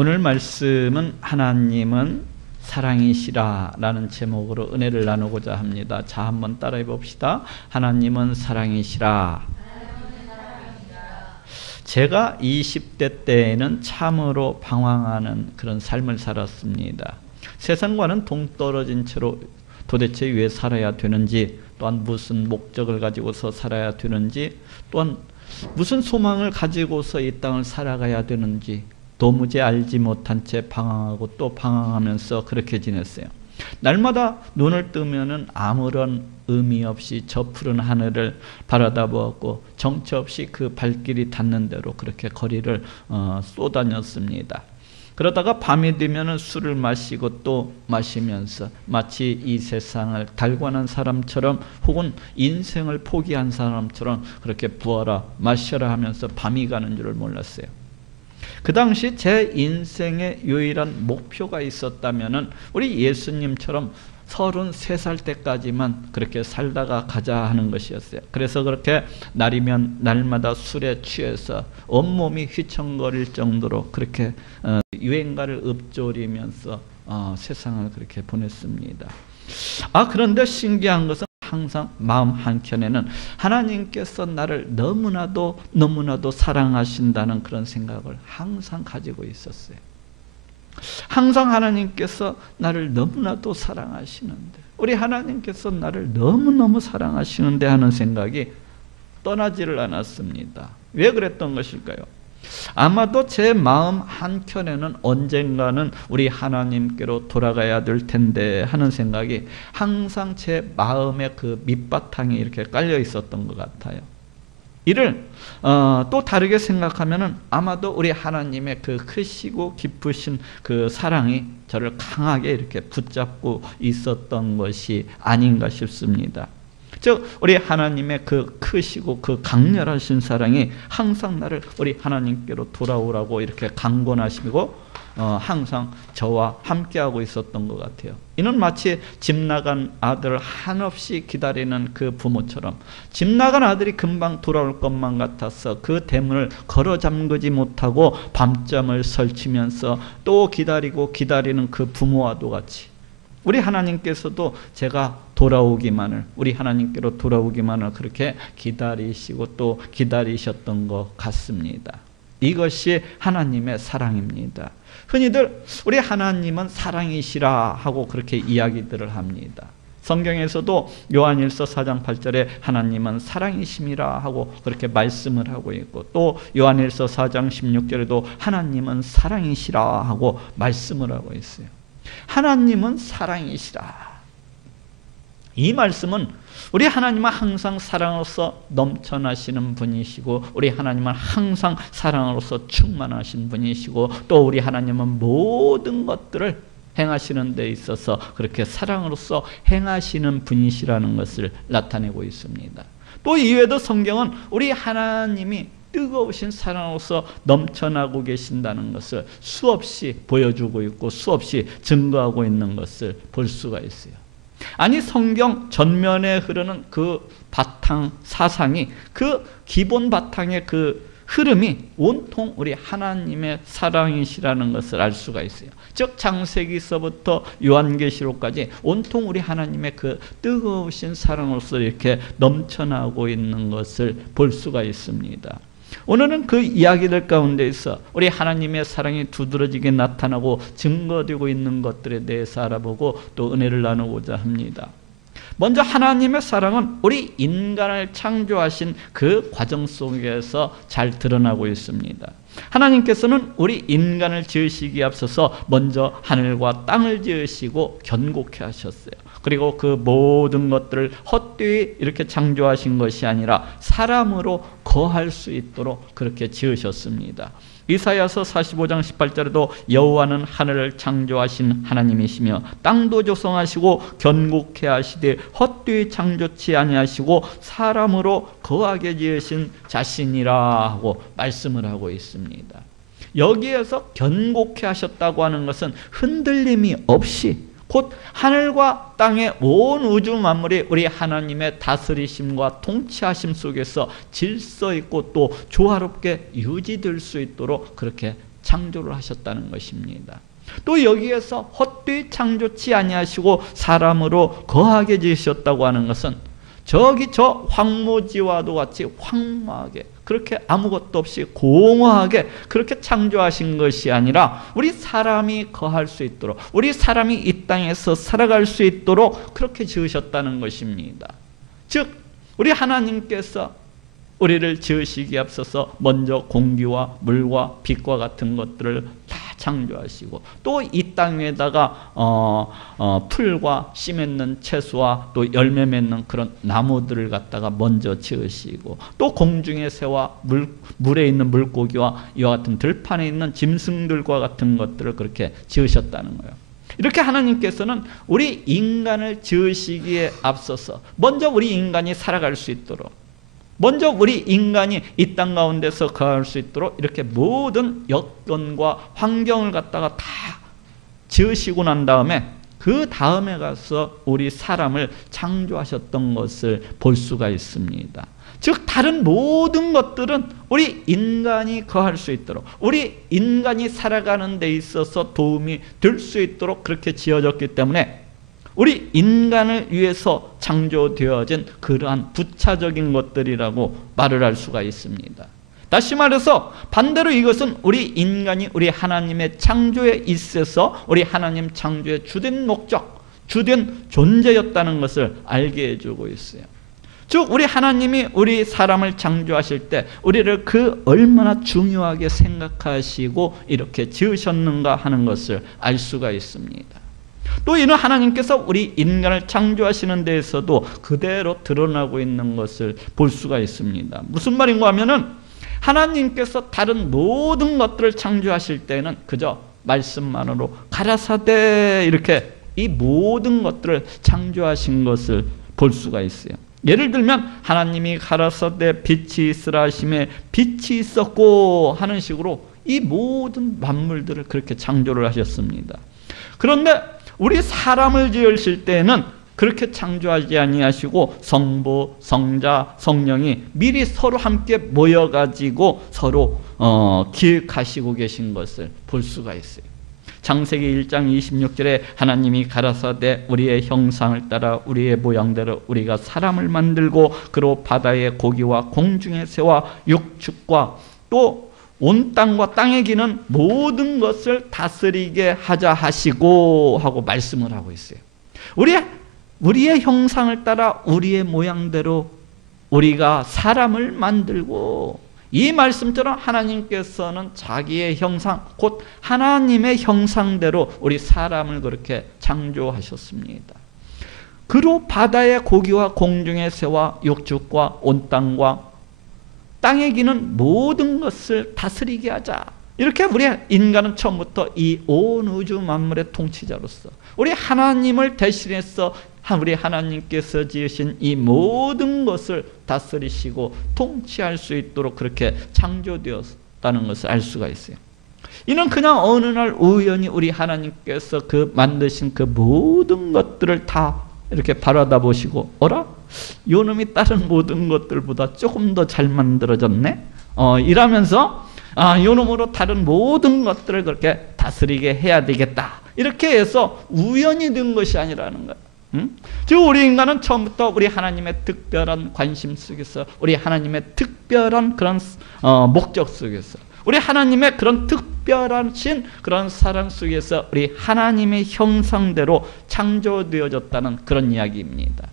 오늘 말씀은 하나님은 사랑이시라 라는 제목으로 은혜를 나누고자 합니다. 자, 한번 따라해 봅시다. 하나님은 사랑이시라. 제가 20대 때에는 참으로 방황하는 그런 삶을 살았습니다. 세상과는 동떨어진 채로 도대체 왜 살아야 되는지, 또한 무슨 목적을 가지고서 살아야 되는지, 또한 무슨 소망을 가지고서 이 땅을 살아가야 되는지 도무지 알지 못한 채 방황하고 또 방황하면서 그렇게 지냈어요. 날마다 눈을 뜨면은 아무런 의미 없이 저 푸른 하늘을 바라다보았고 정처 없이 그 발길이 닿는 대로 그렇게 거리를 쏘다녔습니다. 그러다가 밤이 되면은 술을 마시고 또 마시면서 마치 이 세상을 달관한 사람처럼 혹은 인생을 포기한 사람처럼 그렇게 부어라 마셔라 하면서 밤이 가는 줄을 몰랐어요. 그 당시 제 인생의 유일한 목표가 있었다면은 우리 예수님처럼 33살 때까지만 그렇게 살다가 가자 하는 것이었어요. 그래서 그렇게 날이면 날마다 술에 취해서 온몸이 휘청거릴 정도로 그렇게 유행가를 읊조리면서 세상을 그렇게 보냈습니다. 그런데 신기한 것은 항상 마음 한켠에는 하나님께서 나를 너무나도 사랑하신다는 그런 생각을 항상 가지고 있었어요. 항상 하나님께서 나를 너무나도 사랑하시는데, 우리 하나님께서 나를 너무너무 사랑하시는데 하는 생각이 떠나지를 않았습니다. 왜 그랬던 것일까요? 아마도 제 마음 한켠에는 언젠가는 우리 하나님께로 돌아가야 될 텐데 하는 생각이 항상 제 마음의 그 밑바탕에 이렇게 깔려 있었던 것 같아요. 이를 또 다르게 생각하면은 아마도 우리 하나님의 그 크시고 깊으신 그 사랑이 저를 강하게 이렇게 붙잡고 있었던 것이 아닌가 싶습니다. 즉 우리 하나님의 그 크시고 그 강렬하신 사랑이 항상 나를 우리 하나님께로 돌아오라고 이렇게 강권하시고 항상 저와 함께하고 있었던 것 같아요. 이는 마치 집 나간 아들 한없이 기다리는 그 부모처럼 집 나간 아들이 금방 돌아올 것만 같아서 그 대문을 걸어 잠그지 못하고 밤잠을 설치면서 또 기다리는 그 부모와도 같이 우리 하나님께서도 제가 돌아오기만을, 우리 하나님께로 돌아오기만을 그렇게 기다리시고 또 기다리셨던 것 같습니다. 이것이 하나님의 사랑입니다. 흔히들 우리 하나님은 사랑이시라 하고 그렇게 이야기들을 합니다. 성경에서도 요한일서 4장 8절에 하나님은 사랑이심이라 하고 그렇게 말씀을 하고 있고, 또 요한일서 4장 16절에도 하나님은 사랑이시라 하고 말씀을 하고 있어요. 하나님은 사랑이시라. 이 말씀은 우리 하나님은 항상 사랑으로서 넘쳐나시는 분이시고, 우리 하나님은 항상 사랑으로서 충만하신 분이시고, 또 우리 하나님은 모든 것들을 행하시는 데 있어서 그렇게 사랑으로서 행하시는 분이시라는 것을 나타내고 있습니다. 또 이외에도 성경은 우리 하나님이 뜨거우신 사랑으로서 넘쳐나고 계신다는 것을 수없이 보여주고 있고 수없이 증거하고 있는 것을 볼 수가 있어요. 아니, 성경 전면에 흐르는 그 바탕 사상이, 그 기본 바탕의 그 흐름이 온통 우리 하나님의 사랑이시라는 것을 알 수가 있어요. 즉 창세기서부터 요한계시록까지 온통 우리 하나님의 그 뜨거우신 사랑으로서 이렇게 넘쳐나고 있는 것을 볼 수가 있습니다. 오늘은 그 이야기들 가운데에서 우리 하나님의 사랑이 두드러지게 나타나고 증거되고 있는 것들에 대해서 알아보고 또 은혜를 나누고자 합니다. 먼저 하나님의 사랑은 우리 인간을 창조하신 그 과정 속에서 잘 드러나고 있습니다. 하나님께서는 우리 인간을 지으시기에 앞서서 먼저 하늘과 땅을 지으시고 견고케 하셨어요. 그리고 그 모든 것들을 헛되이 이렇게 창조하신 것이 아니라 사람으로 거할 수 있도록 그렇게 지으셨습니다. 이사야서 45장 18절에도 여호와는 하늘을 창조하신 하나님이시며 땅도 조성하시고 견고케 하시되 헛되이 창조치 아니하시고 사람으로 거하게 지으신 자신이라 하고 말씀을 하고 있습니다. 여기에서 견고케 하셨다고 하는 것은 흔들림이 없이 곧 하늘과 땅의 온 우주 만물이 우리 하나님의 다스리심과 통치하심 속에서 질서 있고 또 조화롭게 유지될 수 있도록 그렇게 창조를 하셨다는 것입니다. 또 여기에서 헛되이 창조치 아니하시고 사람으로 거하게 지으셨다고 하는 것은 저기 저 황무지와도 같이 황무하게 그렇게 아무것도 없이 공허하게 그렇게 창조하신 것이 아니라 우리 사람이 거할 수 있도록 우리 사람이 이 땅에서 살아갈 수 있도록 그렇게 지으셨다는 것입니다. 즉 우리 하나님께서 우리를 지으시기에 앞서서 먼저 공기와 물과 빛과 같은 것들을 다 창조하시고 또 이 땅에다가 풀과 씨 맺는 채소와 또 열매 맺는 그런 나무들을 갖다가 먼저 지으시고 또 공중의 새와 물에 있는 물고기와 이와 같은 들판에 있는 짐승들과 같은 것들을 그렇게 지으셨다는 거예요. 이렇게 하나님께서는 우리 인간을 지으시기에 앞서서 먼저 우리 인간이 살아갈 수 있도록 먼저 우리 인간이 이 땅 가운데서 거할 수 있도록 이렇게 모든 여건과 환경을 갖다가 다 지으시고 난 다음에 그 다음에 가서 우리 사람을 창조하셨던 것을 볼 수가 있습니다. 즉 다른 모든 것들은 우리 인간이 거할 수 있도록 우리 인간이 살아가는 데 있어서 도움이 될 수 있도록 그렇게 지어졌기 때문에 우리 인간을 위해서 창조되어진 그러한 부차적인 것들이라고 말을 할 수가 있습니다. 다시 말해서 반대로 이것은 우리 인간이 우리 하나님의 창조에 있어서 우리 하나님 창조의 주된 목적, 주된 존재였다는 것을 알게 해주고 있어요. 즉 우리 하나님이 우리 사람을 창조하실 때 우리를 그 얼마나 중요하게 생각하시고 이렇게 지으셨는가 하는 것을 알 수가 있습니다. 또 이는 하나님께서 우리 인간을 창조하시는 데에서도 그대로 드러나고 있는 것을 볼 수가 있습니다. 무슨 말인가 하면은 하나님께서 다른 모든 것들을 창조하실 때는 그저 말씀만으로 가라사대 이렇게 이 모든 것들을 창조하신 것을 볼 수가 있어요. 예를 들면 하나님이 가라사대 빛이 있으라 하심에 빛이 있었고 하는 식으로 이 모든 만물들을 그렇게 창조를 하셨습니다. 그런데 우리 사람을 지으실 때는 그렇게 창조하지 아니하시고 성부, 성자, 성령이 미리 서로 함께 모여가지고 서로 기획하시고 계신 것을 볼 수가 있어요. 창세기 1장 26절에 하나님이 가라사대 우리의 형상을 따라 우리의 모양대로 우리가 사람을 만들고 그로 바다의 고기와 공중의 새와 육축과 또 온 땅과 땅에 기는 모든 것을 다스리게 하자 하시고 하고 말씀을 하고 있어요. 우리의 형상을 따라 우리의 모양대로 우리가 사람을 만들고 이 말씀처럼 하나님께서는 자기의 형상 곧 하나님의 형상대로 우리 사람을 그렇게 창조하셨습니다. 그로 바다의 고기와 공중의 새와 육축과 온 땅과 땅에 기는 모든 것을 다스리게 하자. 이렇게 우리 인간은 처음부터 이 온 우주 만물의 통치자로서 우리 하나님을 대신해서 우리 하나님께서 지으신 이 모든 것을 다스리시고 통치할 수 있도록 그렇게 창조되었다는 것을 알 수가 있어요. 이는 그냥 어느 날 우연히 우리 하나님께서 그 만드신 그 모든 것들을 다 이렇게 바라다 보시고 어라? 요놈이 다른 모든 것들보다 조금 더 잘 만들어졌네? 이러면서 요놈으로 다른 모든 것들을 그렇게 다스리게 해야 되겠다. 이렇게 해서 우연히 된 것이 아니라는 거예요. 즉 우리 인간은 처음부터 우리 하나님의 특별한 관심 속에서 우리 하나님의 특별한 그런 목적 속에서 우리 하나님의 그런 특별하신 그런 사랑 속에서 우리 하나님의 형상대로 창조되어졌다는 그런 이야기입니다.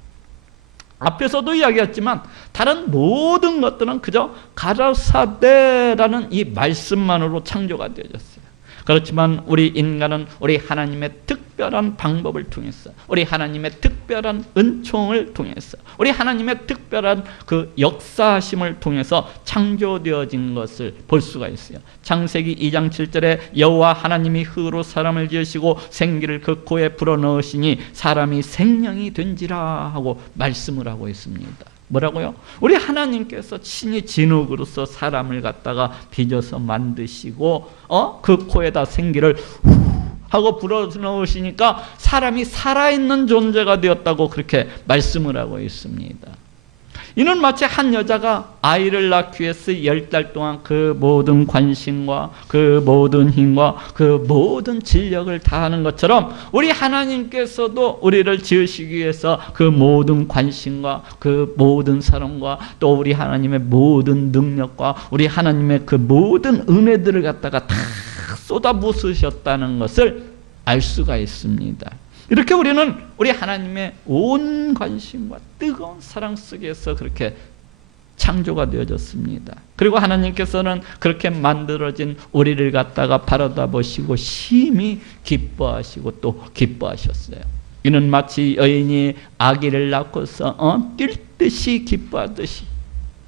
앞에서도 이야기했지만 다른 모든 것들은 그저 가라사대라는 이 말씀만으로 창조가 되어졌어요. 그렇지만 우리 인간은 우리 하나님의 특별한 방법을 통해서 우리 하나님의 특별한 은총을 통해서 우리 하나님의 특별한 그 역사하심을 통해서 창조되어진 것을 볼 수가 있어요. 창세기 2장 7절에 여호와 하나님이 흙으로 사람을 지으시고 생기를 그 코에 불어넣으시니 사람이 생명이 된지라 하고 말씀을 하고 있습니다. 뭐라고요? 우리 하나님께서 친히 진흙으로서 사람을 갖다가 빚어서 만드시고 그 코에다 생기를 하고 불어넣으시니까 사람이 살아있는 존재가 되었다고 그렇게 말씀을 하고 있습니다. 이는 마치 한 여자가 아이를 낳기 위해서 10달 동안 그 모든 관심과 그 모든 힘과 그 모든 진력을 다하는 것처럼 우리 하나님께서도 우리를 지으시기 위해서 그 모든 관심과 그 모든 사랑과 또 우리 하나님의 모든 능력과 우리 하나님의 그 모든 은혜들을 갖다가 다 쏟아부으셨다는 것을 알 수가 있습니다. 이렇게 우리는 우리 하나님의 온 관심과 뜨거운 사랑 속에서 그렇게 창조가 되어졌습니다. 그리고 하나님께서는 그렇게 만들어진 우리를 갖다가 바라다 보시고 심히 기뻐하시고 또 기뻐하셨어요. 이는 마치 여인이 아기를 낳고서 뛸 듯이 기뻐하듯이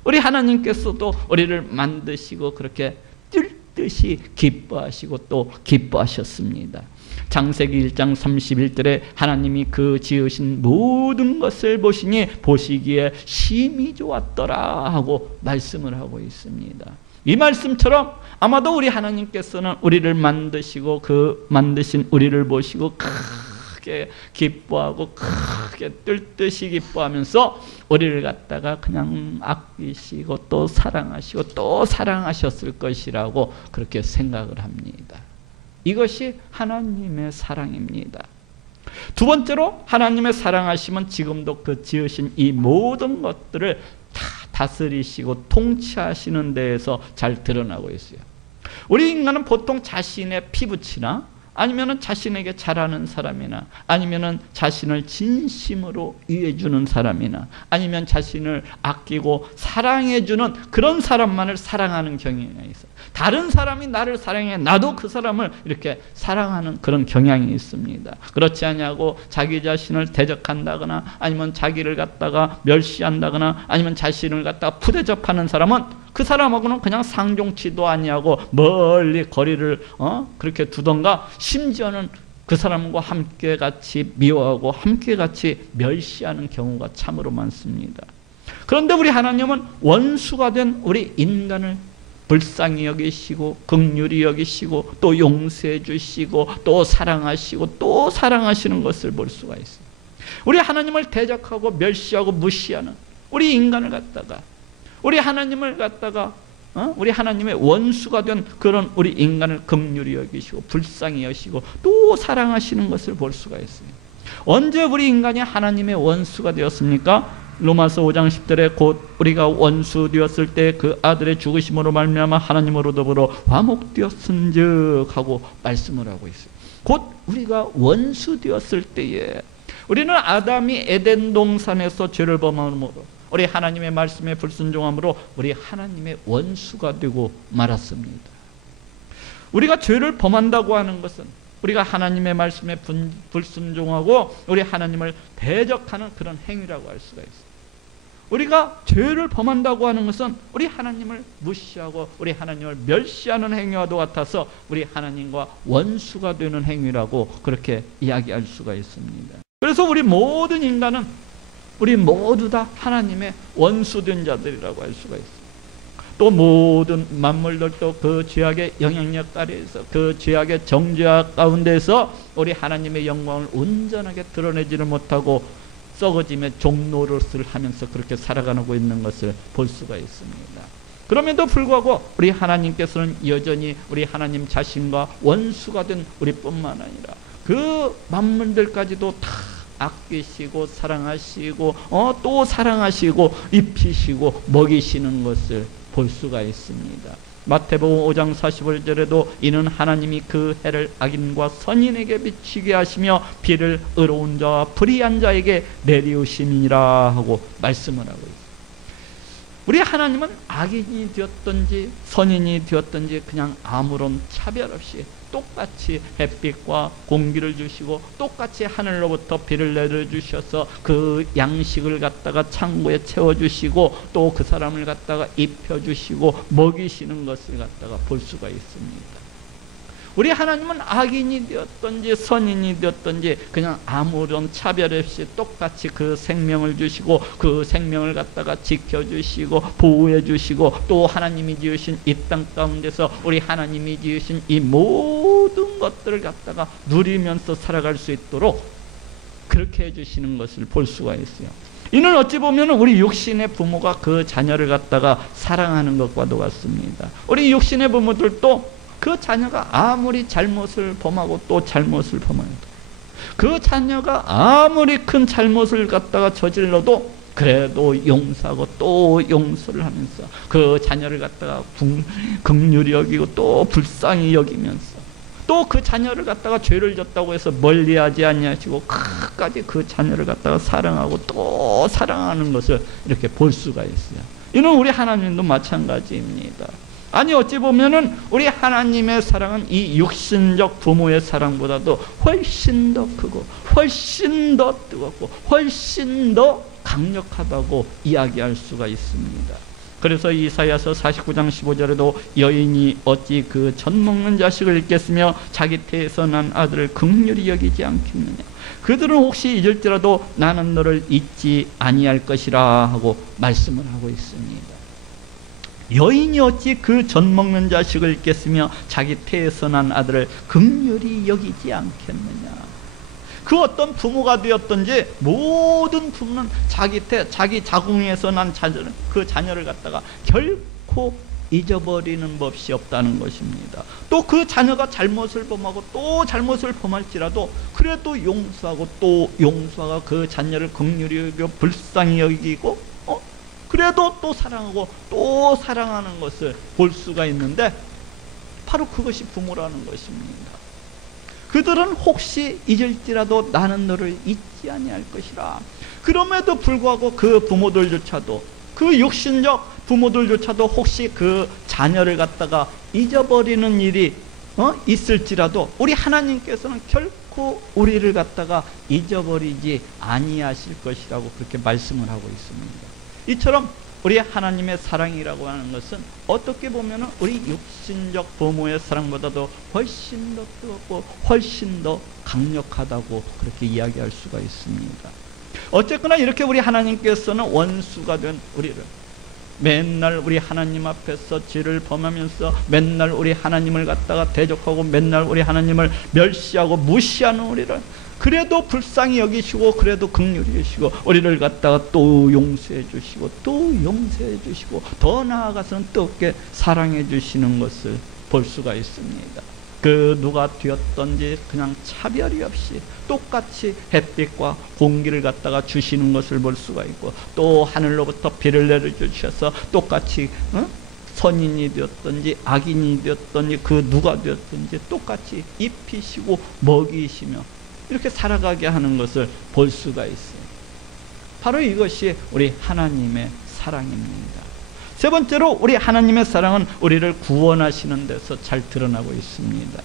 우리 하나님께서도 우리를 만드시고 그렇게 뛸 듯이 기뻐하시고 또 기뻐하셨습니다. 창세기 1장 31절에 하나님이 그 지으신 모든 것을 보시니 보시기에 심히 좋았더라 하고 말씀을 하고 있습니다. 이 말씀처럼 아마도 우리 하나님께서는 우리를 만드시고 그 만드신 우리를 보시고 크게 기뻐하고 크게 뜰듯이 기뻐하면서 우리를 갖다가 그냥 아끼시고 또 사랑하시고 또 사랑하셨을 것이라고 그렇게 생각을 합니다. 이것이 하나님의 사랑입니다. 두 번째로 하나님의 사랑하심은 지금도 그 지으신 이 모든 것들을 다 다스리시고 통치하시는 데에서 잘 드러나고 있어요. 우리 인간은 보통 자신의 피부치나 아니면은 자신에게 잘하는 사람이나 아니면은 자신을 진심으로 이해해주는 사람이나 아니면 자신을 아끼고 사랑해주는 그런 사람만을 사랑하는 경향이 있어요. 다른 사람이 나를 사랑해 나도 그 사람을 이렇게 사랑하는 그런 경향이 있습니다. 그렇지 않냐고 자기 자신을 대적한다거나 아니면 자기를 갖다가 멸시한다거나 아니면 자신을 갖다가 푸대접하는 사람은 그 사람하고는 그냥 상종치도 아니하고 멀리 거리를 그렇게 두던가 심지어는 그 사람과 함께 같이 미워하고 함께 같이 멸시하는 경우가 참으로 많습니다. 그런데 우리 하나님은 원수가 된 우리 인간을 불쌍히 여기시고 긍휼히 여기시고 또 용서해 주시고 또 사랑하시고 또 사랑하시는 것을 볼 수가 있어요. 우리 하나님을 대적하고 멸시하고 무시하는 우리 인간을 갖다가 우리 하나님을 갖다가 우리 하나님의 원수가 된 그런 우리 인간을 긍휼히 여기시고 불쌍히 여시고 또 사랑하시는 것을 볼 수가 있어요. 언제 우리 인간이 하나님의 원수가 되었습니까? 로마서 5장 10절에 곧 우리가 원수 되었을 때 그 아들의 죽으심으로 말미암아 하나님으로 더불어 화목되었은즉 하고 말씀을 하고 있어요. 곧 우리가 원수 되었을 때에 우리는 아담이 에덴 동산에서 죄를 범함으로 우리 하나님의 말씀에 불순종함으로 우리 하나님의 원수가 되고 말았습니다. 우리가 죄를 범한다고 하는 것은 우리가 하나님의 말씀에 불순종하고 우리 하나님을 대적하는 그런 행위라고 할 수가 있어요. 우리가 죄를 범한다고 하는 것은 우리 하나님을 무시하고 우리 하나님을 멸시하는 행위와도 같아서 우리 하나님과 원수가 되는 행위라고 그렇게 이야기할 수가 있습니다. 그래서 우리 모든 인간은 우리 모두 다 하나님의 원수된 자들이라고 할 수가 있어요. 또 모든 만물들도 그 죄악의 영향력 아래에서 그 죄악의 정죄악 가운데서 우리 하나님의 영광을 온전하게 드러내지를 못하고 썩어짐의 종노릇을 하면서 그렇게 살아가고 있는 것을 볼 수가 있습니다. 그럼에도 불구하고 우리 하나님께서는 여전히 우리 하나님 자신과 원수가 된 우리뿐만 아니라 그 만물들까지도 다 아끼시고 사랑하시고 또 사랑하시고 입히시고 먹이시는 것을 볼 수가 있습니다. 마태복음 5장 45절에도 이는 하나님이 그 해를 악인과 선인에게 비치게 하시며 비를 의로운 자와 불의한 자에게 내리우심이라 하고 말씀을 하고 있습니다. 우리 하나님은 악인이 되었든지 선인이 되었든지 그냥 아무런 차별 없이 똑같이 햇빛과 공기를 주시고 똑같이 하늘로부터 비를 내려주셔서 그 양식을 갖다가 창고에 채워주시고 또 그 사람을 갖다가 입혀주시고 먹이시는 것을 갖다가 볼 수가 있습니다. 우리 하나님은 악인이 되었든지 선인이 되었든지 그냥 아무런 차별 없이 똑같이 그 생명을 주시고 그 생명을 갖다가 지켜주시고 보호해주시고 또 하나님이 지으신 이 땅 가운데서 우리 하나님이 지으신 이 모든 것들을 갖다가 누리면서 살아갈 수 있도록 그렇게 해주시는 것을 볼 수가 있어요. 이는 어찌 보면 우리 육신의 부모가 그 자녀를 갖다가 사랑하는 것과도 같습니다. 우리 육신의 부모들도 그 자녀가 아무리 잘못을 범하고 또 잘못을 범해도, 그 자녀가 아무리 큰 잘못을 갖다가 저질러도 그래도 용서하고 또 용서를 하면서 그 자녀를 갖다가 긍휼히 여기고 또 불쌍히 여기면서 또 그 자녀를 갖다가 죄를 졌다고 해서 멀리하지 아니하시고 끝까지 그 자녀를 갖다가 사랑하고 또 사랑하는 것을 이렇게 볼 수가 있어요. 이는 우리 하나님도 마찬가지입니다. 아니 어찌 보면은 우리 하나님의 사랑은 이 육신적 부모의 사랑보다도 훨씬 더 크고 훨씬 더 뜨겁고 훨씬 더 강력하다고 이야기할 수가 있습니다. 그래서 이사야서 49장 15절에도 여인이 어찌 그 젖먹는 자식을 잊겠으며 자기 태에서 난 아들을 긍휼히 여기지 않겠느냐. 그들은 혹시 잊을지라도 나는 너를 잊지 아니할 것이라 하고 말씀을 하고 있습니다. 여인이 어찌 그 젖먹는 자식을 잊겠으며 자기 태에서 난 아들을 긍휼히 여기지 않겠느냐. 그 어떤 부모가 되었든지 모든 부모는 자기 자궁에서 난 자녀를, 그 자녀를 갖다가 결코 잊어버리는 법이 없다는 것입니다. 또 그 자녀가 잘못을 범하고 또 잘못을 범할지라도 그래도 용서하고 또 용서하고 그 자녀를 긍휼히 여기고 불쌍히 여기고 그래도 또 사랑하고 또 사랑하는 것을 볼 수가 있는데 바로 그것이 부모라는 것입니다. 그들은 혹시 잊을지라도 나는 너를 잊지 아니할 것이라. 그럼에도 불구하고 그 부모들조차도, 그 육신적 부모들조차도 혹시 그 자녀를 갖다가 잊어버리는 일이 있을지라도 우리 하나님께서는 결코 우리를 갖다가 잊어버리지 아니하실 것이라고 그렇게 말씀을 하고 있습니다. 이처럼 우리 하나님의 사랑이라고 하는 것은 어떻게 보면 우리 육신적 부모의 사랑보다도 훨씬 더 뜨겁고 훨씬 더 강력하다고 그렇게 이야기할 수가 있습니다. 어쨌거나 이렇게 우리 하나님께서는 원수가 된 우리를, 맨날 우리 하나님 앞에서 죄를 범하면서 맨날 우리 하나님을 갖다가 대적하고 맨날 우리 하나님을 멸시하고 무시하는 우리를 그래도 불쌍히 여기시고 그래도 긍휼히 여기시고 우리를 갖다가 또 용서해 주시고 또 용서해 주시고 더 나아가서는 뜨겁게 사랑해 주시는 것을 볼 수가 있습니다. 그 누가 되었던지 그냥 차별이 없이 똑같이 햇빛과 공기를 갖다가 주시는 것을 볼 수가 있고 또 하늘로부터 비를 내려주셔서 똑같이 선인이 되었던지 악인이 되었던지 그 누가 되었던지 똑같이 입히시고 먹이시며 이렇게 살아가게 하는 것을 볼 수가 있어요. 바로 이것이 우리 하나님의 사랑입니다. 세 번째로 우리 하나님의 사랑은 우리를 구원하시는 데서 잘 드러나고 있습니다.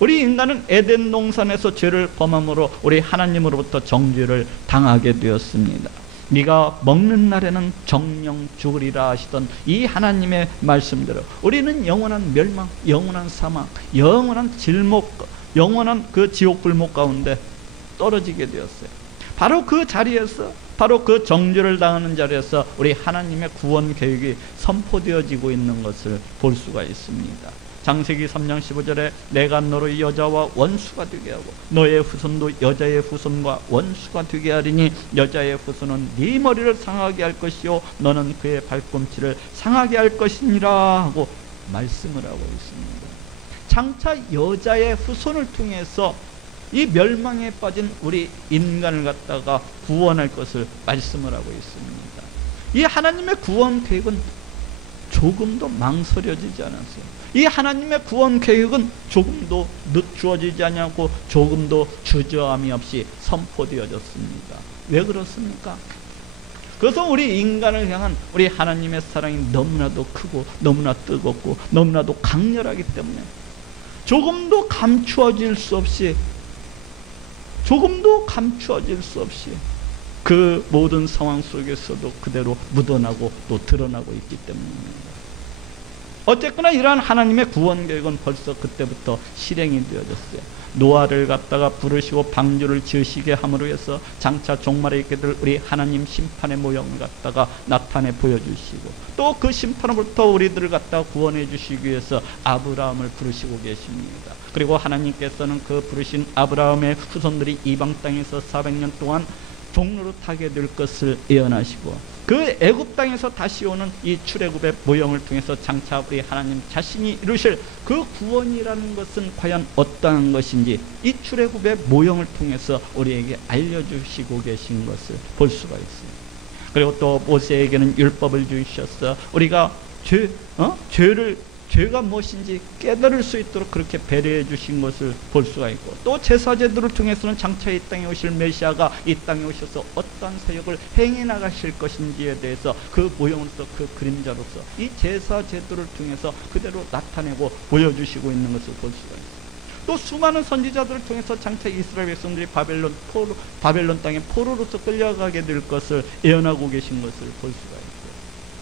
우리 인간은 에덴 동산에서 죄를 범함으로 우리 하나님으로부터 정죄를 당하게 되었습니다. 네가 먹는 날에는 정령 죽으리라 하시던 이 하나님의 말씀대로 우리는 영원한 멸망, 영원한 사망, 영원한 질목, 영원한 그 지옥 불목 가운데 떨어지게 되었어요. 바로 그 자리에서, 바로 그 정죄를 당하는 자리에서 우리 하나님의 구원 계획이 선포되어지고 있는 것을 볼 수가 있습니다. 창세기 3장 15절에 내가 너를 여자와 원수가 되게 하고 너의 후손도 여자의 후손과 원수가 되게 하리니 여자의 후손은 네 머리를 상하게 할 것이요 너는 그의 발꿈치를 상하게 할 것이니라 하고 말씀을 하고 있습니다. 장차 여자의 후손을 통해서 이 멸망에 빠진 우리 인간을 갖다가 구원할 것을 말씀을 하고 있습니다. 이 하나님의 구원 계획은 조금도 망설여지지 않았어요. 이 하나님의 구원 계획은 조금도 늦추어지지 않고 조금도 주저함이 없이 선포되어졌습니다. 왜 그렇습니까? 그래서 우리 인간을 향한 우리 하나님의 사랑이 너무나도 크고 너무나 뜨겁고 너무나도 강렬하기 때문에 조금도 감추어질 수 없이 그 모든 상황 속에서도 그대로 묻어나고 또 드러나고 있기 때문입니다. 어쨌거나 이러한 하나님의 구원 계획은 벌써 그때부터 실행이 되어졌어요. 노아를 갖다가 부르시고 방주를 지으시게 함으로 해서 장차 종말에 있게 될 우리 하나님 심판의 모형을 갖다가 나타내 보여주시고 또 그 심판으로부터 우리들을 갖다가 구원해 주시기 위해서 아브라함을 부르시고 계십니다. 그리고 하나님께서는 그 부르신 아브라함의 후손들이 이방 땅에서 400년 동안 종로로 타게 될 것을 예언하시고, 그 애굽 땅에서 다시 오는 이 출애굽의 모형을 통해서 장차 우리 하나님 자신이 이루실 그 구원이라는 것은 과연 어떠한 것인지 이 출애굽의 모형을 통해서 우리에게 알려주시고 계신 것을 볼 수가 있습니다. 그리고 또 모세에게는 율법을 주셨어 우리가 죄가 무엇인지 깨달을 수 있도록 그렇게 배려해 주신 것을 볼 수가 있고, 또 제사제도를 통해서는 장차 이 땅에 오실 메시아가 이 땅에 오셔서 어떠한 사역을 행해 나가실 것인지에 대해서 그 모형으로서, 그 그림자로서 이 제사제도를 통해서 그대로 나타내고 보여주시고 있는 것을 볼 수가 있어요. 또 수많은 선지자들을 통해서 장차 이스라엘 백성들이 바벨론 땅에 포로로서 끌려가게 될 것을 예언하고 계신 것을 볼 수가 있어요.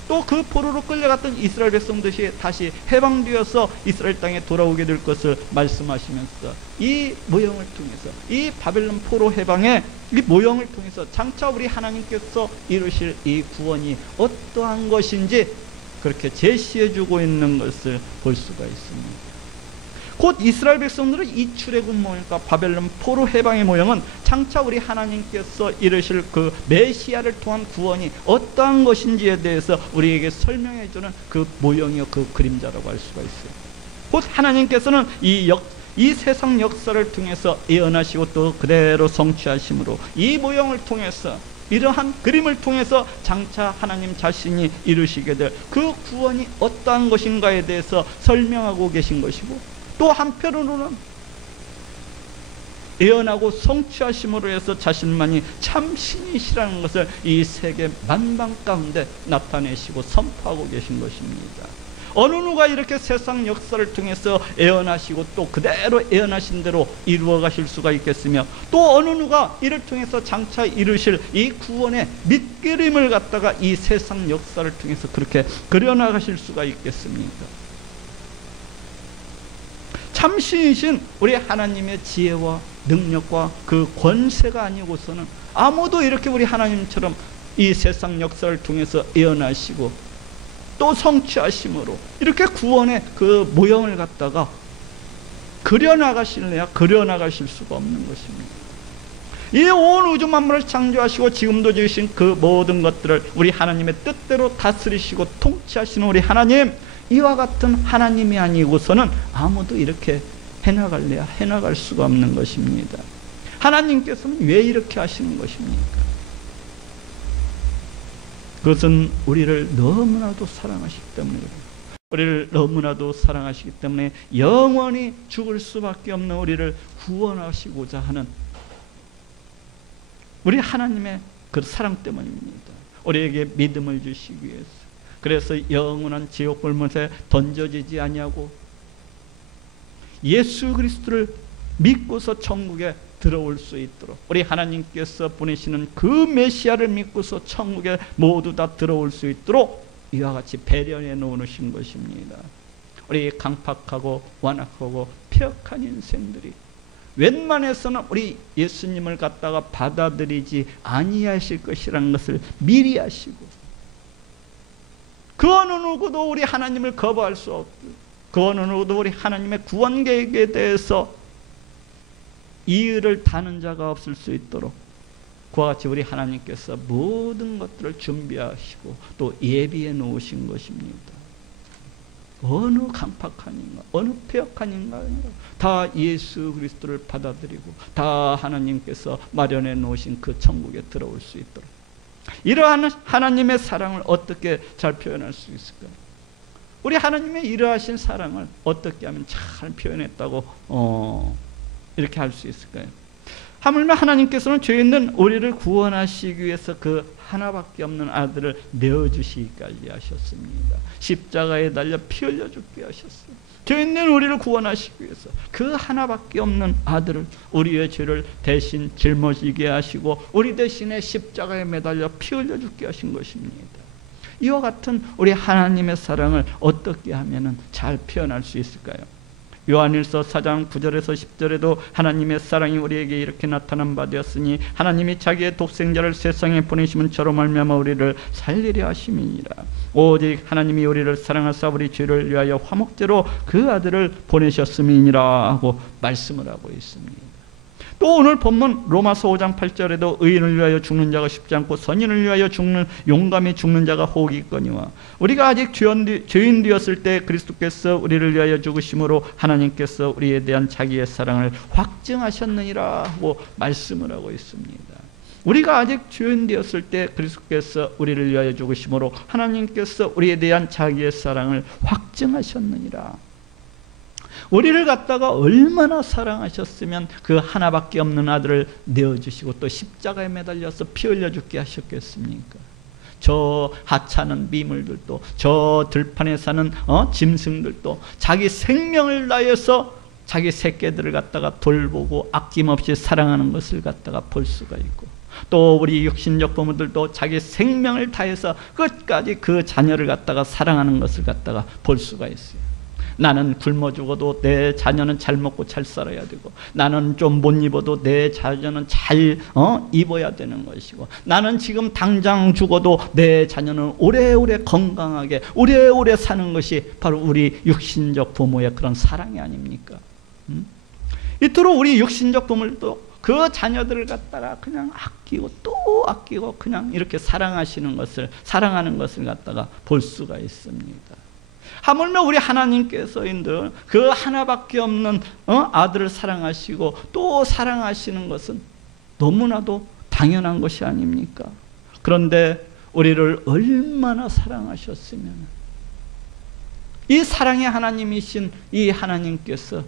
또 그 포로로 끌려갔던 이스라엘 백성들이 다시 해방되어서 이스라엘 땅에 돌아오게 될 것을 말씀하시면서 이 모형을 통해서, 이 바벨론 포로 해방의 이 모형을 통해서 장차 우리 하나님께서 이루실 이 구원이 어떠한 것인지 그렇게 제시해주고 있는 것을 볼 수가 있습니다. 곧 이스라엘 백성들은 이 출애굽 모형과 바벨론 포로 해방의 모형은 장차 우리 하나님께서 이루실 그 메시아를 통한 구원이 어떠한 것인지에 대해서 우리에게 설명해주는 그 모형이요, 그 그림자라고 할 수가 있어요. 곧 하나님께서는 이 세상 역사를 통해서 예언하시고 또 그대로 성취하심으로 이 모형을 통해서, 이러한 그림을 통해서 장차 하나님 자신이 이루시게 될 그 구원이 어떠한 것인가에 대해서 설명하고 계신 것이고, 또 한편으로는 예언하고 성취하심으로 해서 자신만이 참 신이시라는 것을 이 세계 만방 가운데 나타내시고 선포하고 계신 것입니다. 어느 누가 이렇게 세상 역사를 통해서 예언하시고 또 그대로 예언하신 대로 이루어 가실 수가 있겠으며, 또 어느 누가 이를 통해서 장차 이루실 이 구원의 밑그림을 갖다가 이 세상 역사를 통해서 그렇게 그려나가실 수가 있겠습니까? 참신이신 우리 하나님의 지혜와 능력과 그 권세가 아니고서는 아무도 이렇게 우리 하나님처럼 이 세상 역사를 통해서 예언하시고 또 성취하심으로 이렇게 구원의 그 모형을 갖다가 그려나가실 수가 없는 것입니다. 이 온 우주 만물을 창조하시고 지금도 지으신 그 모든 것들을 우리 하나님의 뜻대로 다스리시고 통치하시는 우리 하나님, 이와 같은 하나님이 아니고서는 아무도 이렇게 해나갈 수가 없는 것입니다. 하나님께서는 왜 이렇게 하시는 것입니까? 그것은 우리를 너무나도 사랑하시기 때문에, 우리를 너무나도 사랑하시기 때문에 영원히 죽을 수밖에 없는 우리를 구원하시고자 하는 우리 하나님의 그 사랑 때문입니다. 우리에게 믿음을 주시기 위해서. 그래서 영원한 지옥 불못에 던져지지 아니하고 예수 그리스도를 믿고서 천국에 들어올 수 있도록 우리 하나님께서 보내시는 그 메시아를 믿고서 천국에 모두 다 들어올 수 있도록 이와 같이 배려해 놓으신 것입니다. 우리 강팍하고 완악하고 폐역한 인생들이 웬만해서는 우리 예수님을 갖다가 받아들이지 아니하실 것이라는 것을 미리 아시고, 그 어느 누구도 우리 하나님을 거부할 수 없고, 그 어느 누구도 우리 하나님의 구원 계획에 대해서 이의를 다는 자가 없을 수 있도록 그와 같이 우리 하나님께서 모든 것들을 준비하시고 또 예비해 놓으신 것입니다. 어느 강팍한 인간, 어느 폐역한 인간 다 예수 그리스도를 받아들이고 다 하나님께서 마련해 놓으신 그 천국에 들어올 수 있도록, 이러한 하나님의 사랑을 어떻게 잘 표현할 수 있을까요? 우리 하나님의 이러하신 사랑을 어떻게 하면 잘 표현했다고 이렇게 할 수 있을까요? 하물며 하나님께서는 죄 있는 우리를 구원하시기 위해서 그 하나밖에 없는 아들을 내어주시기까지 하셨습니다. 십자가에 달려 피 흘려 죽게 하셨어요. 죄 있는 우리를 구원하시기 위해서 그 하나밖에 없는 아들을, 우리의 죄를 대신 짊어지게 하시고 우리 대신에 십자가에 매달려 피 흘려 죽게 하신 것입니다. 이와 같은 우리 하나님의 사랑을 어떻게 하면 잘 표현할 수 있을까요? 요한일서 4장 9절에서 10절에도 하나님의 사랑이 우리에게 이렇게 나타난 바 되었으니 하나님이 자기의 독생자를 세상에 보내심은 저로 말미암아 우리를 살리려 하심이니라. 오직 하나님이 우리를 사랑하사 우리 죄를 위하여 화목제로 그 아들을 보내셨음이니라 하고 말씀을 하고 있습니다. 또 오늘 본문 로마서 5장 8절에도 의인을 위하여 죽는 자가 쉽지 않고 선인을 위하여 용감히 죽는 자가 혹 있거니와 우리가 아직 죄인 되었을 때 그리스도께서 우리를 위하여 죽으심으로 하나님께서 우리에 대한 자기의 사랑을 확증하셨느니라 하고 말씀을 하고 있습니다. 우리가 아직 죄인 되었을 때 그리스도께서 우리를 위하여 죽으심으로 하나님께서 우리에 대한 자기의 사랑을 확증하셨느니라. 우리를 갖다가 얼마나 사랑하셨으면 그 하나밖에 없는 아들을 내어주시고 또 십자가에 매달려서 피 흘려 죽게 하셨겠습니까? 저 하찮은 미물들도, 저 들판에 사는 짐승들도 자기 생명을 다해서 자기 새끼들을 갖다가 돌보고 아낌없이 사랑하는 것을 갖다가 볼 수가 있고, 또 우리 육신적 부모들도 자기 생명을 다해서 끝까지 그 자녀를 갖다가 사랑하는 것을 갖다가 볼 수가 있어요. 나는 굶어 죽어도 내 자녀는 잘 먹고 잘 살아야 되고, 나는 좀 못 입어도 내 자녀는 잘 입어야 되는 것이고, 나는 지금 당장 죽어도 내 자녀는 오래오래 건강하게 오래오래 사는 것이 바로 우리 육신적 부모의 그런 사랑이 아닙니까? 이토록 우리 육신적 부모들도 그 자녀들을 갖다가 그냥 아끼고 또 아끼고 그냥 이렇게 사랑하는 것을 갖다가 볼 수가 있습니다. 하물며 우리 하나님께서인들 그 하나밖에 없는 아들을 사랑하시고 또 사랑하시는 것은 너무나도 당연한 것이 아닙니까? 그런데 우리를 얼마나 사랑하셨으면, 이 사랑의 하나님이신 이 하나님께서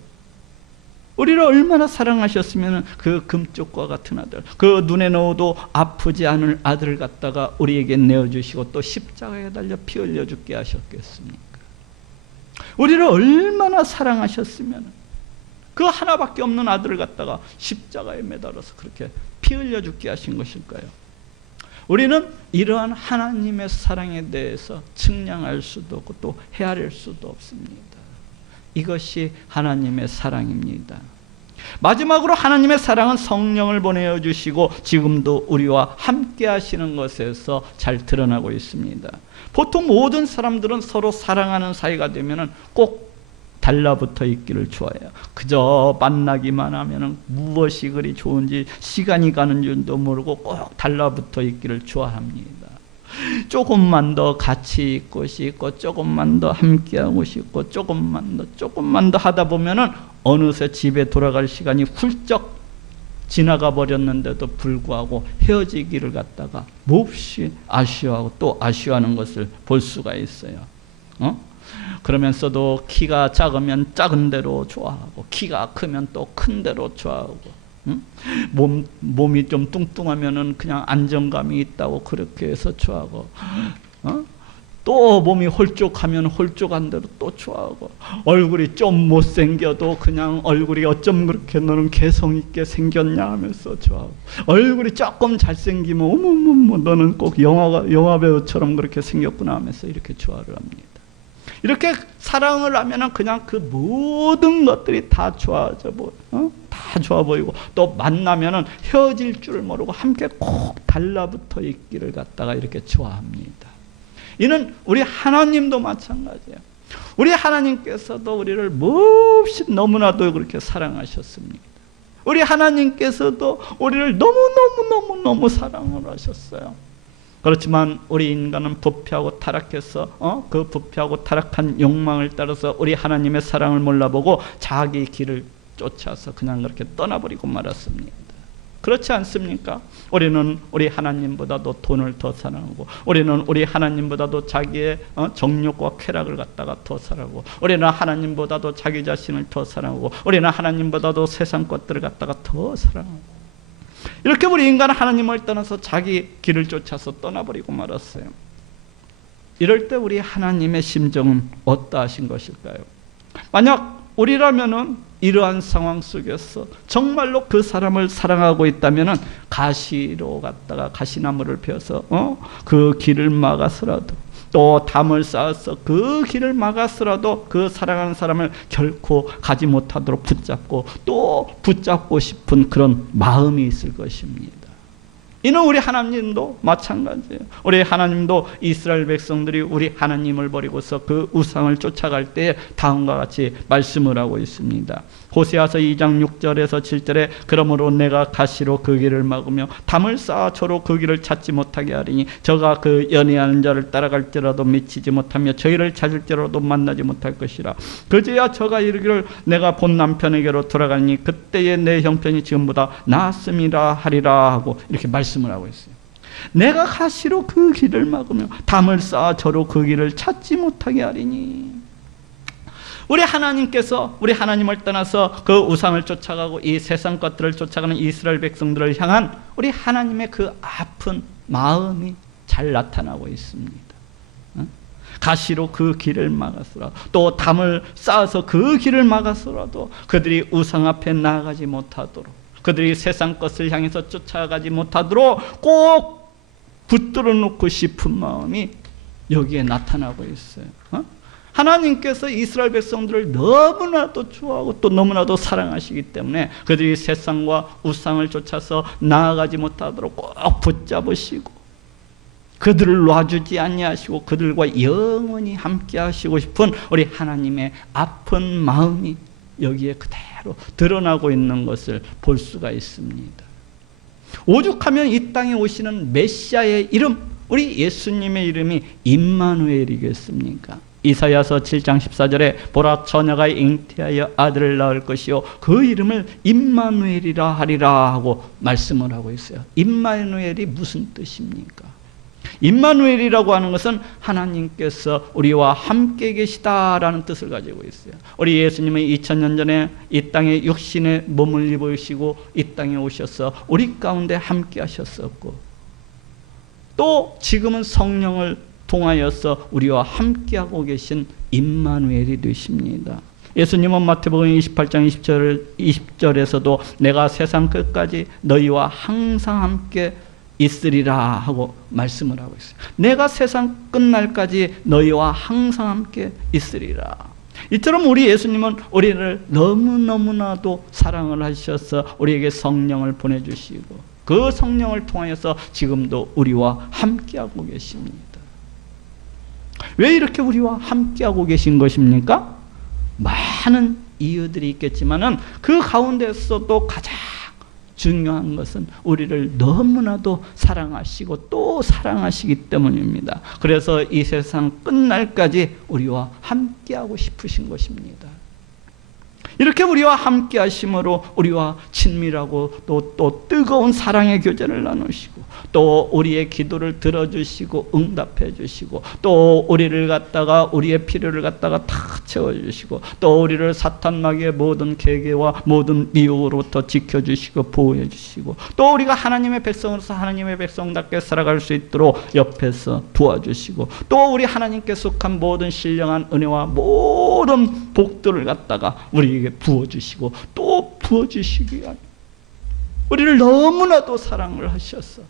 우리를 얼마나 사랑하셨으면 그 금쪽과 같은 아들, 그 눈에 넣어도 아프지 않을 아들을 갖다가 우리에게 내어주시고 또 십자가에 달려 피 흘려 죽게 하셨겠습니까? 우리를 얼마나 사랑하셨으면 그 하나밖에 없는 아들을 갖다가 십자가에 매달아서 그렇게 피 흘려 죽게 하신 것일까요? 우리는 이러한 하나님의 사랑에 대해서 측량할 수도 없고 또 헤아릴 수도 없습니다. 이것이 하나님의 사랑입니다. 마지막으로 하나님의 사랑은 성령을 보내주시고 지금도 우리와 함께 하시는 것에서 잘 드러나고 있습니다. 보통 모든 사람들은 서로 사랑하는 사이가 되면 꼭 달라붙어 있기를 좋아해요. 그저 만나기만 하면 무엇이 그리 좋은지 시간이 가는 줄도 모르고 꼭 달라붙어 있기를 좋아합니다. 조금만 더 같이 있고 싶고, 조금만 더 함께하고 싶고, 조금만 더 하다 보면은 어느새 집에 돌아갈 시간이 훌쩍 지나가 버렸는데도 불구하고 헤어지기를 갖다가 몹시 아쉬워하고 또 아쉬워하는 것을 볼 수가 있어요. 그러면서도 키가 작으면 작은 대로 좋아하고, 키가 크면 또 큰 대로 좋아하고, 몸이 좀 뚱뚱하면은 그냥 안정감이 있다고 그렇게 해서 좋아하고, 또 몸이 홀쭉하면 홀쭉한 대로 또 좋아하고, 얼굴이 좀 못생겨도 그냥 얼굴이 어쩜 그렇게 너는 개성 있게 생겼냐 하면서 좋아하고, 얼굴이 조금 잘생기면 어머머머 너는 꼭 영화 배우처럼 그렇게 생겼구나 하면서 이렇게 좋아를 합니다. 이렇게 사랑을 하면은 그냥 그 모든 것들이 다 좋아져 다 좋아 보이고, 또 만나면은 헤어질 줄 모르고 함께 꼭 달라붙어 있기를 갖다가 이렇게 좋아합니다. 이는 우리 하나님도 마찬가지예요. 우리 하나님께서도 우리를 몹시 너무나도 그렇게 사랑하셨습니다. 우리 하나님께서도 우리를 너무 사랑을 하셨어요. 그렇지만 우리 인간은 부패하고 타락해서 그 부패하고 타락한 욕망을 따라서 우리 하나님의 사랑을 몰라보고 자기 길을 쫓아서 그냥 그렇게 떠나버리고 말았습니다. 그렇지 않습니까? 우리는 우리 하나님보다도 돈을 더 사랑하고, 우리는 우리 하나님보다도 자기의 정욕과 쾌락을 갖다가 더 사랑하고, 우리는 하나님보다도 자기 자신을 더 사랑하고, 우리는 하나님보다도 세상 것들을 갖다가 더 사랑하고, 이렇게 우리 인간은 하나님을 떠나서 자기 길을 쫓아서 떠나버리고 말았어요. 이럴 때 우리 하나님의 심정은 어떠하신 것일까요? 만약 우리라면은 이러한 상황 속에서 정말로 그 사람을 사랑하고 있다면은 가시로 갔다가 가시나무를 베어서 그 길을 막아서라도, 또 담을 쌓아서 그 길을 막아서라도 그 사랑하는 사람을 결코 가지 못하도록 붙잡고 또 붙잡고 싶은 그런 마음이 있을 것입니다. 이는 우리 하나님도 마찬가지예요. 우리 하나님도 이스라엘 백성들이 우리 하나님을 버리고서 그 우상을 쫓아갈 때에 다음과 같이 말씀을 하고 있습니다. 호세아서 2장 6절에서 7절에 그러므로 내가 가시로 그 길을 막으며 담을 쌓아 저로 그 길을 찾지 못하게 하리니 저가 그 연애하는 자를 따라갈지라도 미치지 못하며 저희를 찾을지라도 만나지 못할 것이라. 그제야 저가 이르기를 내가 본 남편에게로 돌아가니 그때의 내 형편이 지금보다 나았음이라 하리라 하고 이렇게 말씀을 하고 있어요. 내가 가시로 그 길을 막으며 담을 쌓아 저로 그 길을 찾지 못하게 하리니. 우리 하나님께서 우리 하나님을 떠나서 그 우상을 쫓아가고 이 세상 것들을 쫓아가는 이스라엘 백성들을 향한 우리 하나님의 그 아픈 마음이 잘 나타나고 있습니다. 가시로 그 길을 막았으라도 또 담을 쌓아서 그 길을 막았으라도 그들이 우상 앞에 나아가지 못하도록, 그들이 세상 것을 향해서 쫓아가지 못하도록 꼭 붙들어 놓고 싶은 마음이 여기에 나타나고 있어요. 하나님께서 이스라엘 백성들을 너무나도 좋아하고 또 너무나도 사랑하시기 때문에 그들이 세상과 우상을 쫓아서 나아가지 못하도록 꼭 붙잡으시고 그들을 놔주지 아니하시고 그들과 영원히 함께 하시고 싶은 우리 하나님의 아픈 마음이 여기에 그대로 드러나고 있는 것을 볼 수가 있습니다. 오죽하면 이 땅에 오시는 메시아의 이름, 우리 예수님의 이름이 임마누엘이겠습니까? 이사야서 7장 14절에 보라 처녀가 잉태하여 아들을 낳을 것이요 그 이름을 임마누엘이라 하리라 하고 말씀을 하고 있어요. 임마누엘이 무슨 뜻입니까? 임마누엘이라고 하는 것은 하나님께서 우리와 함께 계시다라는 뜻을 가지고 있어요. 우리 예수님은 2000년 전에 이 땅에 육신의 몸을 입으시고 이 땅에 오셔서 우리 가운데 함께 하셨었고 또 지금은 성령을 통하여서 우리와 함께하고 계신 임마누엘이 되십니다. 예수님은 마태복음 28장 20절에서도 내가 세상 끝까지 너희와 항상 함께 있으리라 하고 말씀을 하고 있어요. 내가 세상 끝날까지 너희와 항상 함께 있으리라. 이처럼 우리 예수님은 우리를 너무너무나도 사랑을 하셔서 우리에게 성령을 보내주시고 그 성령을 통하여서 지금도 우리와 함께하고 계십니다. 왜 이렇게 우리와 함께하고 계신 것입니까? 많은 이유들이 있겠지만은 그 가운데서도 가장 중요한 것은 우리를 너무나도 사랑하시고 또 사랑하시기 때문입니다. 그래서 이 세상 끝날까지 우리와 함께하고 싶으신 것입니다. 이렇게 우리와 함께 하심으로 우리와 친밀하고 또 뜨거운 사랑의 교제를 나누시고 또 우리의 기도를 들어주시고 응답해 주시고 또 우리를 갖다가 우리의 필요를 갖다가 다 채워주시고 또 우리를 사탄 마귀의 모든 계계와 모든 미혹으로부터 지켜주시고 보호해 주시고 또 우리가 하나님의 백성으로서 하나님의 백성답게 살아갈 수 있도록 옆에서 도와주시고 또 우리 하나님께 속한 모든 신령한 은혜와 모든 복들을 갖다가 우리에게 부어주시고 또 부어주시기 위한 우리를 너무나도 사랑을 하셔서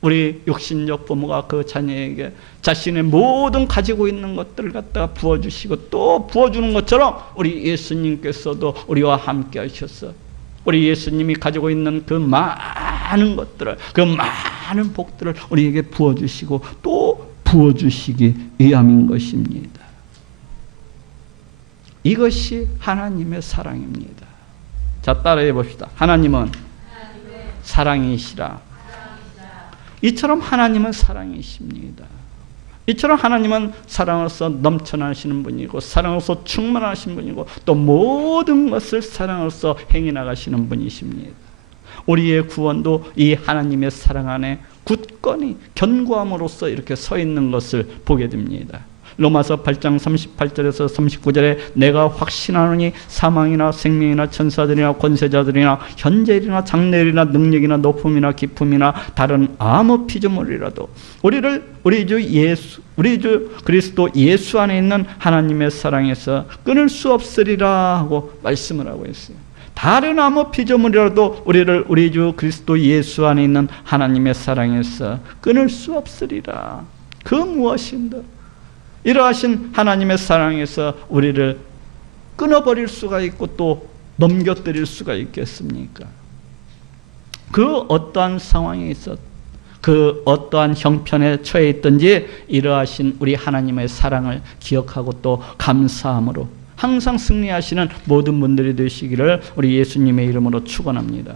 우리 육신적 부모가 그 자녀에게 자신의 모든 가지고 있는 것들을 갖다가 부어주시고 또 부어주는 것처럼 우리 예수님께서도 우리와 함께 하셔서 우리 예수님이 가지고 있는 그 많은 것들을 그 많은 복들을 우리에게 부어주시고 또 부어주시기 위함인 것입니다. 이것이 하나님의 사랑입니다. 자, 따라해 봅시다. 하나님은 사랑이시라. 이처럼 하나님은 사랑이십니다. 이처럼 하나님은 사랑으로서 넘쳐나시는 분이고 사랑으로서 충만하신 분이고 또 모든 것을 사랑으로서 행해 나가시는 분이십니다. 우리의 구원도 이 하나님의 사랑 안에 굳건히 견고함으로써 이렇게 서 있는 것을 보게 됩니다. 로마서 8장 38절에서 39절에 내가 확신하노니 사망이나 생명이나 천사들이나 권세자들이나 현재일이나 장래일이나 능력이나 높음이나 깊음이나 다른 아무 피조물이라도 우리 주 그리스도 예수 안에 있는 하나님의 사랑에서 끊을 수 없으리라 하고 말씀을 하고 있어요. 다른 아무 피조물이라도 우리 주 그리스도 예수 안에 있는 하나님의 사랑에서 끊을 수 없으리라. 그 무엇인가? 이러하신 하나님의 사랑에서 우리를 끊어버릴 수가 있고 또 넘겨뜨릴 수가 있겠습니까? 그 어떠한 상황에 있어 그 어떠한 형편에 처해 있든지 이러하신 우리 하나님의 사랑을 기억하고 또 감사함으로 항상 승리하시는 모든 분들이 되시기를 우리 예수님의 이름으로 축원합니다.